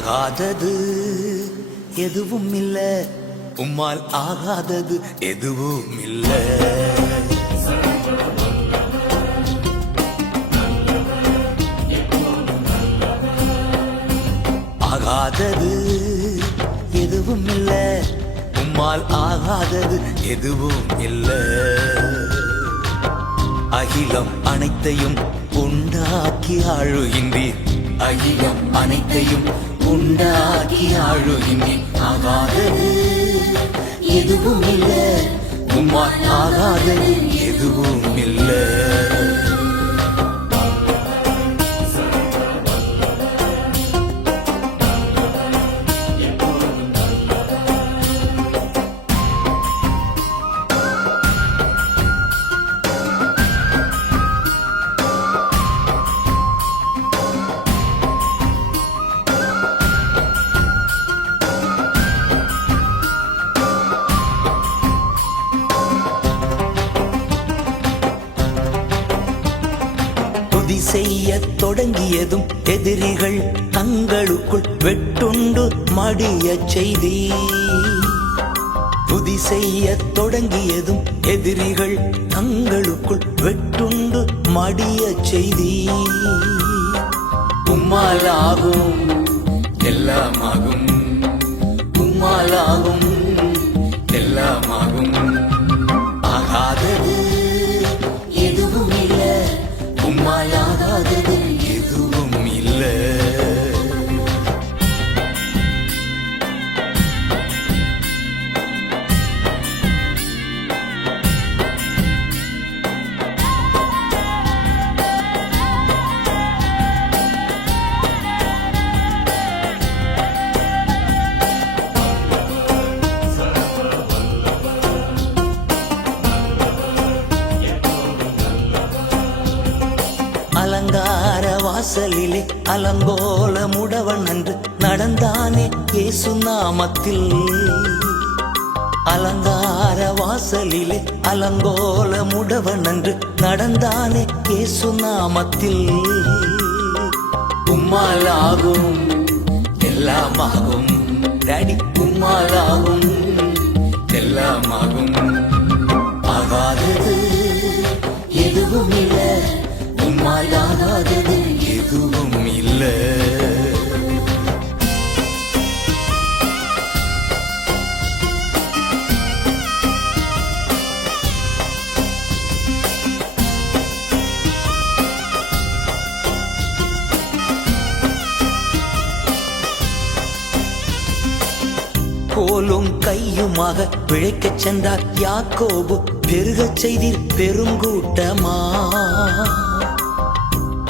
ஆகாதது எதுவும் இல்ல, உம்மால் ஆகாதது எதுவும் இல்ல. ஆகாதது எதுவும் இல்ல, உம்மால் ஆகாதது எதுவும் இல்ல. அகிலம் அனைத்தையும் உண்டாக்கி ஆழுகின்றீர், அகிலம் அனைத்தையும் உண்டாக்கி ஆழுகின்றீர். ஆகாதது எதுவும் இல்ல, உம்மால் ஆகாதது எதுவும் இல்ல. துதி செய்ய தொடங்கியதும் எதிரிகள் தங்களுக்குள் வெட்டுண்டு மடிய செய்தி. துதி செய்ய தொடங்கியதும் எதிரிகள் தங்களுக்குள் வெட்டுண்டு மடிய செய்தி. உம்மாலாகும் எல்லாமாகும், உம்மாலாகும் எல்லாமாகும். ஆகாதது எதுவும் இல்ல, உம்மாலாகாதது எதுவும் இல்ல. அலங்கார வாசலிலே அலங்கோல முடவன் அன்று நடந்தானே இயேசு நாமத்தில். அலங்கார வாசலிலே அலங்கோல முடவன் அன்று நடந்தானே இயேசு நாமத்தில். உம்மாலாகும் எல்லாமாகும் டாடி, உம்மாலாகும் எல்லாமாகும். ஆகாதது எதுவும் இல்ல, உம்மாலாகாதது எதுவும் இல்ல. கோலும் கையுமாக பிழைக்கச் சென்றார் யாக்கோபு, பெருகச் செய்தீர் பெருங்கூட்டமா.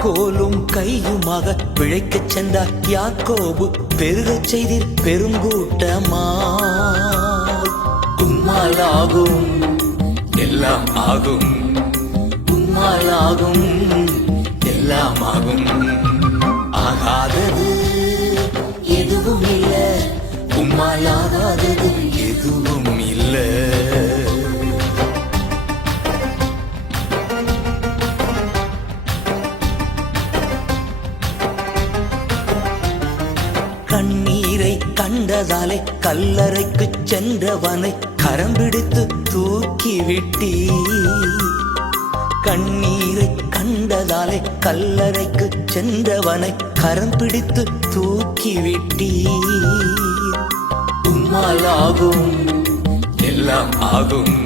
கோலும் கையுமாக பிழைக்கச் சென்றார் யாக்கோபு, பெருகச் செய்தீர் பெருங்கூட்டமா. உம்மாலாகும் எல்லாம் ஆகும், உம்மாலாகும் எல்லாம் ஆகும். ஆகாதது எதுவும் இல்ல, உம்மாலாகாதது எதுவும் இல்ல. கண்ணீரை கண்டதாலே கல்லறைக்கு சென்றவனை கரம் பிடித்து தூக்கிவிட்டி. கண்ணீரை கண்டதாலே கல்லறைக்கு சென்றவனை கரம் பிடித்து தூக்கிவிட்டி. உம்மாலாகும் எல்லாம் ஆகும்,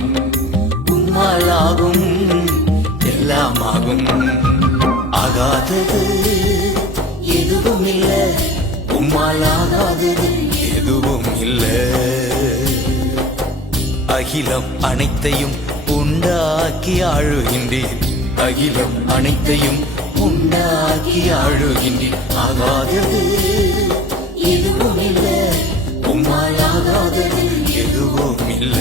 உம்மாலாகும் எல்லாம் ஆகும். ஆகாதது எதுவும் இல்ல, உம்மாலாகாதது எதுவும் இல்ல. அகிலம் அனைத்தையும் உண்டாக்கி ஆழுகின்றீர், அகிலம் அனைத்தையும் உண்டாக்கி ஆழுகின்றீர். ஆகாதது எதுவும் இல்ல, உம்மாலாகாதது எதுவும் இல்ல.